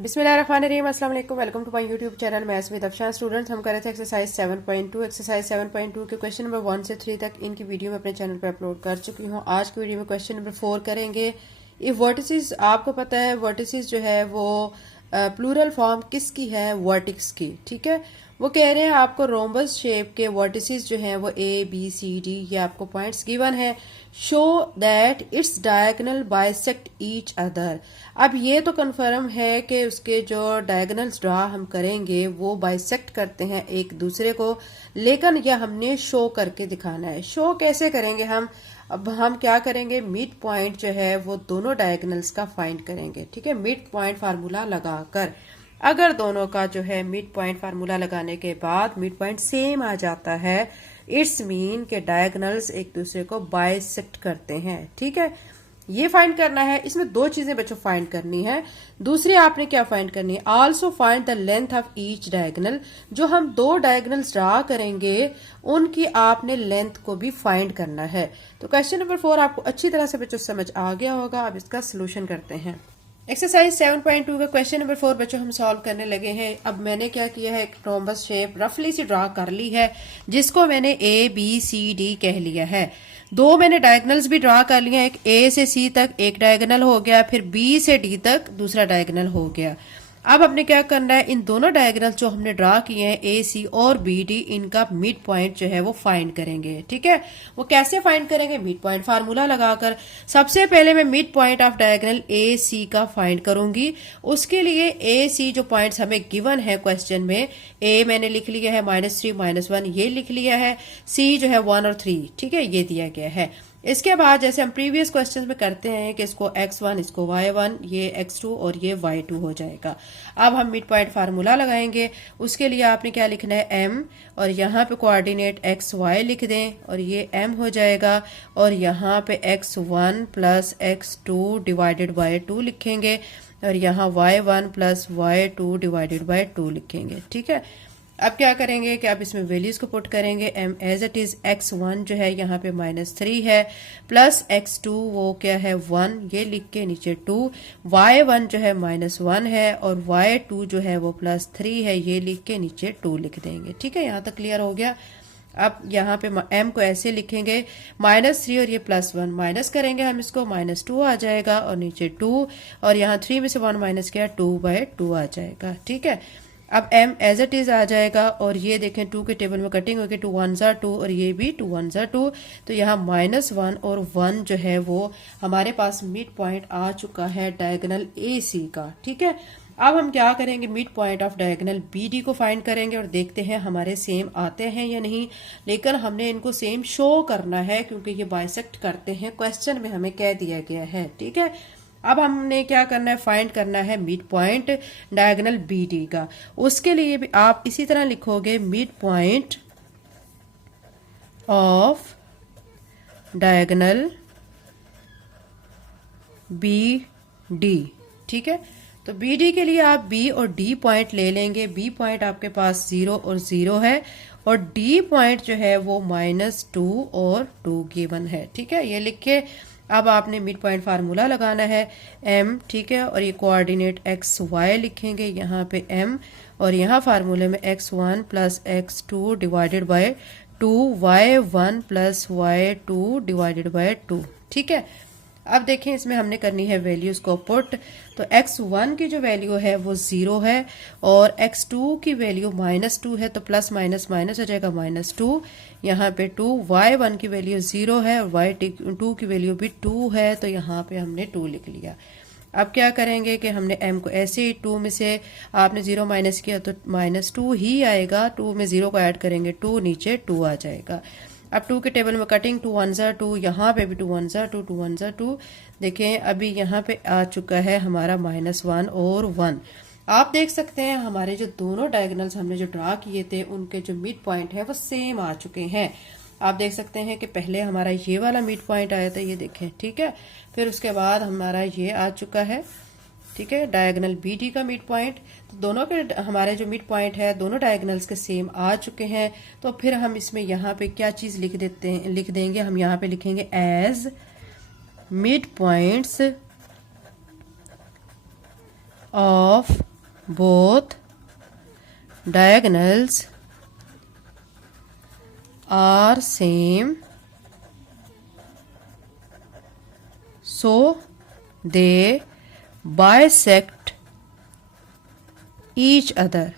बिस्मिल्लाहिर्रहमानिर्रहीम, अस्सलाम वालेकुम। Welcome to my YouTube channel maths with Afshan. Students, हम कर रहे थे एक्सरसाइज 7.2। एक्सरसाइज 7.2 के क्वेश्चन नंबर 1 से 3 तक इनकी वीडियो मैं अपने चैनल पर अपलोड कर चुकी हूँ। आज की वीडियो में क्वेश्चन नंबर 4 करेंगे। ये वर्टिसेस, आपको पता है वर्टिसेस जो है वो प्लूरल फॉर्म किसकी है? वर्टिक्स की। ठीक है, वो कह रहे हैं आपको रोम्बस शेप के वर्टिसेस जो हैं वो ए बी सी डी, ये आपको पॉइंट्स गिवन है। Show that its diagonal bisect each other. अब ये तो कंफर्म है कि उसके जो डायगोनल्स ड्रा हम करेंगे वो बाइसेक्ट करते हैं एक दूसरे को, लेकिन यह हमने शो करके दिखाना है। शो कैसे करेंगे हम? अब हम क्या करेंगे, मिड पॉइंट जो है वो दोनों डायगोनल्स का फाइंड करेंगे। ठीक है, मिड पॉइंट फार्मूला लगाकर अगर दोनों का जो है मिड पॉइंट फार्मूला लगाने के बाद मिड पॉइंट सेम आ जाता है, इट्स मीन के डायगोनल्स एक दूसरे को बाइसेक्ट करते हैं। ठीक है, ये फाइंड करना है। इसमें दो चीजें बच्चों फाइंड करनी है। दूसरी आपने क्या फाइंड करनी है? Also find the length of each diagonal. जो हम दो डायगोनल्स ड्रा करेंगे उनकी आपने लेंथ को भी फाइंड करना है। तो क्वेश्चन नंबर 4 आपको अच्छी तरह से बच्चों समझ आ गया होगा। अब इसका सोल्यूशन करते हैं। एक्सरसाइज 7.2 का क्वेश्चन नंबर 4 बच्चों हम सॉल्व करने लगे हैं। अब मैंने क्या किया है, एक रोम्बस शेप रफली सी ड्रा कर ली है, जिसको मैंने ए बी सी डी कह लिया है। दो मैंने डायगोनल्स भी ड्रा कर लिए हैं। एक ए से सी तक एक डायगोनल हो गया, फिर बी से डी तक दूसरा डायगोनल हो गया। अब हमने क्या करना है, इन दोनों डायगोनल जो हमने ड्रा किए हैं ए सी और बी डी, इनका मिड पॉइंट जो है वो फाइंड करेंगे। ठीक है, वो कैसे फाइंड करेंगे? मिड पॉइंट फार्मूला लगाकर। सबसे पहले मैं mid point of diagonal A C का फाइंड करूंगी। उसके लिए ए सी जो पॉइंट्स हमें गिवन है क्वेश्चन में, ए मैंने लिख लिया है -3 -1, ये लिख लिया है। सी जो है 1 और 3, ठीक है, ये दिया गया है। इसके बाद जैसे हम प्रीवियस क्वेश्चंस में करते हैं कि इसको x1, इसको y1, ये x2 और ये y2 हो जाएगा। अब हम मिड पॉइंट फार्मूला लगाएंगे। उसके लिए आपने क्या लिखना है, m, और यहाँ पे कोऑर्डिनेट x y लिख दें और ये m हो जाएगा, और यहाँ पे x1 plus x2 divided by 2 लिखेंगे, और यहाँ y1 plus y2 divided by 2 लिखेंगे। ठीक है, अब क्या करेंगे कि आप इसमें वैल्यूज को पुट करेंगे। m as it is, x1 जो है यहाँ पे -3 है, प्लस x2 वो क्या है 1, ये लिख के नीचे 2, y1 जो है -1 है, और y2 जो है वो +3 है, ये लिख के नीचे 2 लिख देंगे। ठीक है, यहाँ तक क्लियर हो गया। अब यहाँ पे m को ऐसे लिखेंगे -3 और ये +1 माइनस करेंगे हम इसको, -2 आ जाएगा, और नीचे 2, और यहाँ 3 में से 1 माइनस किया, 2/2 आ जाएगा। ठीक है, अब m एज इट इज आ जाएगा, और ये देखें 2 के टेबल में कटिंग होगी, 2 1 ज़ा 2 और ये भी 2 1 ज़ा 2, तो यहाँ -1 और 1 जो है वो हमारे पास मिड पॉइंट आ चुका है डायगोनल ए सी का। ठीक है, अब हम क्या करेंगे, mid point of diagonal B D को फाइंड करेंगे और देखते हैं हमारे सेम आते हैं या नहीं। लेकिन हमने इनको सेम शो करना है क्योंकि ये बाइसेक्ट करते हैं, क्वेश्चन में हमें कह दिया गया है। ठीक है, अब हमने क्या करना है, फाइंड करना है mid point diagonal B D का। उसके लिए भी आप इसी तरह लिखोगे, mid point of diagonal B D. ठीक है, तो बी डी के लिए आप बी और डी पॉइंट ले लेंगे। बी पॉइंट आपके पास 0 और 0 है, और डी पॉइंट जो है वो -2 और 2 गिवन है। ठीक है, ये लिख के अब आपने मिड पॉइंट फार्मूला लगाना है, m, ठीक है, और ये कोऑर्डिनेट x y लिखेंगे यहाँ पे m, और यहाँ फार्मूले में x1 plus x2 divided by 2, y1 plus y2 divided by 2। ठीक है, अब देखें इसमें हमने करनी है वैल्यूज को पुट। तो x1 की जो वैल्यू है वो 0 है, और x2 की वैल्यू -2 है, तो प्लस माइनस माइनस हो जाएगा -2, यहाँ पे 2, y1 की वैल्यू 0 है और y2 की वैल्यू भी 2 है, तो यहाँ पे हमने 2 लिख लिया। अब क्या करेंगे कि हमने m को ऐसे ही 2 में से आपने 0 माइनस किया तो -2 ही आएगा, 2 में 0 को ऐड करेंगे 2, नीचे 2 आ जाएगा। अब 2 के टेबल में कटिंग, 2 1 ज़ा 2, यहाँ पे भी 2 1 ज़ा 2, 2 1 ज़ा 2। देखें अभी यहाँ पे आ चुका है हमारा -1 और 1। आप देख सकते हैं हमारे जो दोनों डायगोनल्स हमने जो ड्रा किए थे उनके जो मिड पॉइंट है वो सेम आ चुके हैं। आप देख सकते हैं कि पहले हमारा ये वाला मिड पॉइंट आया था, ये देखें। ठीक है, फिर उसके बाद हमारा ये आ चुका है। ठीक है, डायगोनल बी डी का मिड पॉइंट। तो दोनों के हमारे जो मिड पॉइंट है दोनों डायगोनल्स के सेम आ चुके हैं। तो फिर हम इसमें यहाँ पे क्या चीज लिख देंगे, हम यहाँ पे लिखेंगे as mid points of both diagonals are same so they bisect each other.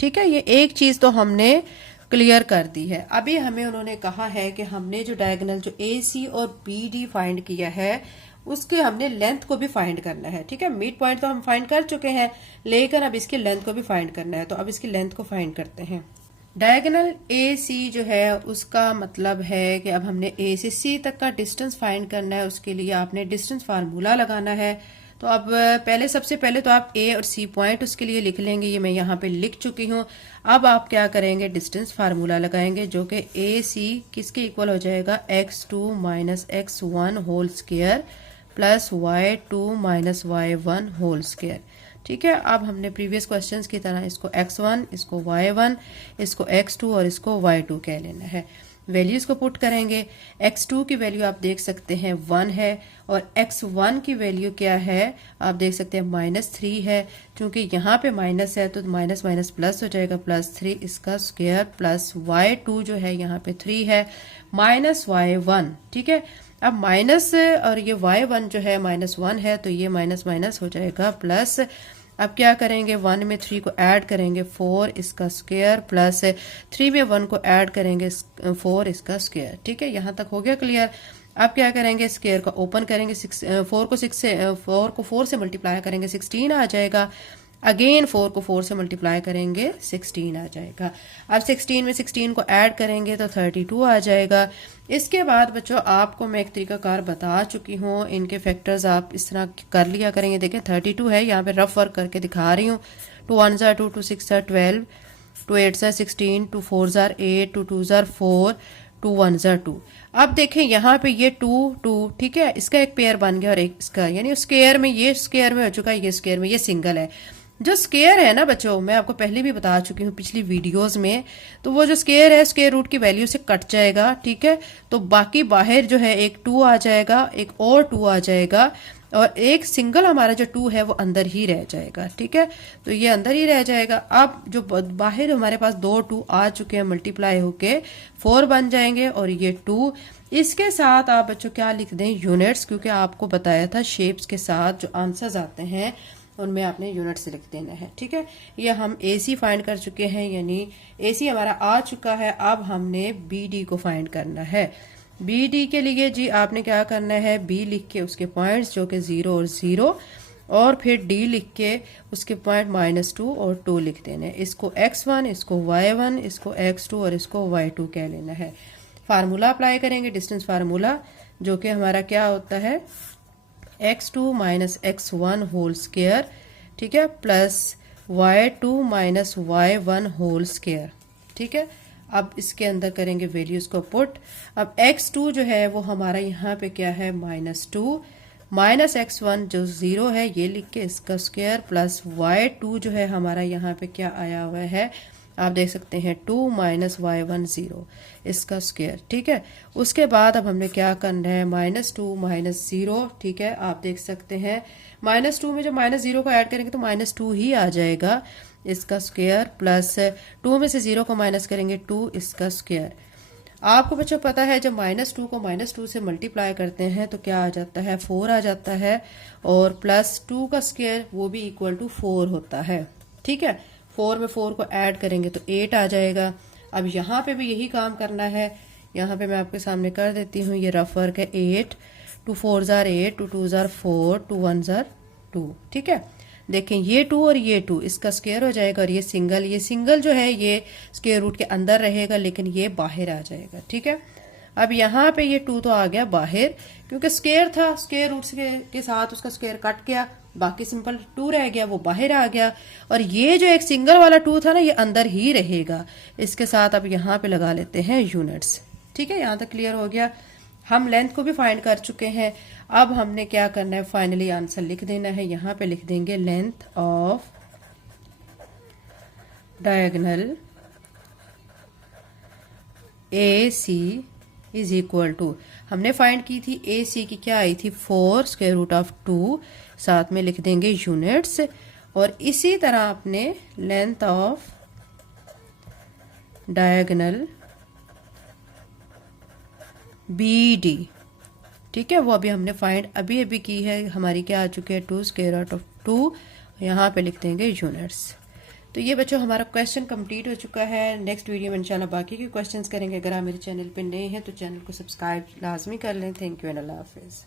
ठीक है, ये एक चीज तो हमने क्लियर कर दी है। अभी हमें उन्होंने कहा है कि हमने जो डायगोनल जो ए सी और बी डी फाइंड किया है उसके हमने लेंथ को भी फाइंड करना है। ठीक है, मिड पॉइंट तो हम फाइंड कर चुके हैं, लेकिन अब इसकी लेंथ को भी फाइंड करना है। तो अब इसकी लेंथ को फाइंड करते हैं। डायगोनल ए सी जो है उसका मतलब है कि अब हमने ए से सी तक का डिस्टेंस फाइंड करना है। उसके लिए आपने डिस्टेंस फार्मूला लगाना है। तो अब सबसे पहले तो आप ए और सी पॉइंट उसके लिए लिख लेंगे। ये मैं यहाँ पे लिख चुकी हूँ। अब आप क्या करेंगे, डिस्टेंस फार्मूला लगाएंगे जो कि ए सी किसके इक्वल हो जाएगा, x2 minus x1 whole square plus y2 minus y1 whole square. ठीक है, अब हमने प्रीवियस क्वेश्चंस की तरह इसको x1, इसको y1, इसको x2 और इसको y2 कह लेना है। वैल्यूज को पुट करेंगे। x2 की वैल्यू आप देख सकते हैं 1 है और x1 की वैल्यू क्या है आप देख सकते हैं -3 है। क्योंकि यहाँ पे माइनस है तो माइनस माइनस प्लस हो जाएगा, +3 इसका स्क्वायर प्लस y2 जो है यहाँ पे 3 है माइनस y1। ठीक है, अब माइनस और ये y1 जो है -1 है तो ये माइनस माइनस हो जाएगा प्लस। अब क्या करेंगे, 1 में 3 को ऐड करेंगे 4 इसका स्क्वायर प्लस 3 में 1 को ऐड करेंगे 4 इसका स्क्वायर। ठीक है, यहाँ तक हो गया क्लियर। अब क्या करेंगे, स्क्वायर का ओपन करेंगे, 4 को 4 से मल्टीप्लाई करेंगे 16 आ जाएगा। अगेन 4 को 4 से मल्टीप्लाई करेंगे 16 आ जाएगा। अब 16 में 16 को ऐड करेंगे तो 32 आ जाएगा। इसके बाद बच्चों आपको मैं एक तरीकाकार बता चुकी हूँ, इनके फैक्टर्स आप इस तरह कर लिया करेंगे। देखें 32 है, यहाँ पे रफ वर्क करके दिखा रही हूँ। 2 1 jar 2, 2 6 jar 12, 2 8 jar 16, 2 4 jar 8, 2 2 jar 4, 2 1 jar 2। अब देखें यहाँ पे ये 2 2, ठीक है, इसका एक पेयर बन गया और एक इसका, यानी स्क्वायर में ये स्क्वायर में हो चुका है, ये स्क्वायर में ये सिंगल है। जो स्क्वायर है ना बच्चों, मैं आपको पहले भी बता चुकी हूँ पिछली वीडियोस में, तो वो जो स्क्वायर है स्क्वायर रूट की वैल्यू से कट जाएगा। ठीक है, तो बाकी बाहर जो है एक 2 आ जाएगा, एक और 2 आ जाएगा और एक सिंगल हमारा जो 2 है वो अंदर ही रह जाएगा। ठीक है, तो ये अंदर ही रह जाएगा। अब जो बाहर हमारे पास 2 2 आ चुके हैं मल्टीप्लाई होके 4 बन जाएंगे और ये 2। इसके साथ आप बच्चों क्या लिख दें, यूनिट्स, क्योंकि आपको बताया था शेप्स के साथ जो आंसर्स आते हैं उनमें आपने यूनिट से लिख देना है। ठीक है, ये हम ए सी फाइंड कर चुके हैं, यानी ए सी हमारा आ चुका है। अब हमने बी डी को फाइंड करना है। बी डी के लिए जी आपने क्या करना है, बी लिख के उसके पॉइंट्स जो कि 0 और 0 और फिर डी लिख के उसके पॉइंट -2 और 2 लिख देने। इसको x1, इसको y1, इसको x2 और इसको y2 कह लेना है। फार्मूला अप्लाई करेंगे, डिस्टेंस फार्मूला, जो कि हमारा क्या होता है, x2 minus x1 whole square, ठीक है, plus y2 minus y1 whole square. ठीक है, अब इसके अंदर करेंगे वैल्यूज को पुट। अब x2 जो है वो हमारा यहाँ पे क्या है, -2 माइनस x1 जो 0 है ये लिख के इसका स्क्वायर प्लस y2 जो है हमारा यहाँ पे क्या आया हुआ है, आप देख सकते हैं 2 माइनस y1 0 इसका स्क्वायर। ठीक है, उसके बाद अब हमने क्या करना है, -2 माइनस 0। ठीक है, आप देख सकते हैं -2 में जब -0 को ऐड करेंगे तो -2 ही आ जाएगा, इसका स्क्वायर प्लस 2 में से 0 को माइनस करेंगे 2 इसका स्क्वायर। आपको बच्चों पता है जब -2 को -2 से मल्टीप्लाई करते हैं तो क्या आ जाता है, 4 आ जाता है और प्लस 2 का स्क्वायर वो भी इक्वल टू 4 होता है। ठीक है, 4 में 4 को ऐड करेंगे तो 8 आ जाएगा। अब यहाँ पे भी यही काम करना है, यहाँ पे मैं आपके सामने कर देती हूँ, ये रफ वर्क है। 8 2 4 जार 8, 2 2 जार 4, 2 1 जार 2। ठीक है, देखें ये 2 और ये 2 इसका स्क्वायर हो जाएगा और ये सिंगल जो है ये स्क्वायर रूट के अंदर रहेगा लेकिन ये बाहर आ जाएगा। ठीक है, अब यहाँ पे ये 2 तो आ गया बाहर क्योंकि स्क्वायर था, स्क्वायर रूट के साथ उसका स्क्वायर कट गया, बाकी सिंपल 2 रह गया, वो बाहर आ गया। और ये जो एक सिंगल वाला 2 था ना ये अंदर ही रहेगा। इसके साथ अब यहाँ पे लगा लेते हैं यूनिट्स। ठीक है, यहाँ तक क्लियर हो गया। हम लेंथ को भी फाइंड कर चुके हैं। अब हमने क्या करना है, फाइनली आंसर लिख देना है। यहाँ पे लिख देंगे length of diagonal A C is equal to, हमने फाइंड की थी ए सी की क्या आई थी, 4 स्क्वायर रूट ऑफ 2, साथ में लिख देंगे यूनिट्स और इसी तरह अपने लेंथ ऑफ डायगोनल BD, ठीक है, वो अभी हमने फाइंड अभी की है, हमारी क्या आ चुकी है 2 स्क्वायर रूट ऑफ 2, यहाँ पे लिख देंगे यूनिट्स। तो ये बच्चों हमारा क्वेश्चन कंप्लीट हो चुका है। नेक्स्ट वीडियो में इंशाल्लाह बाकी के क्वेश्चंस करेंगे। अगर आप मेरे चैनल पे नए हैं तो चैनल को सब्सक्राइब लाजमी कर लें। थैंक यू एंड अल्लाह हाफिज़।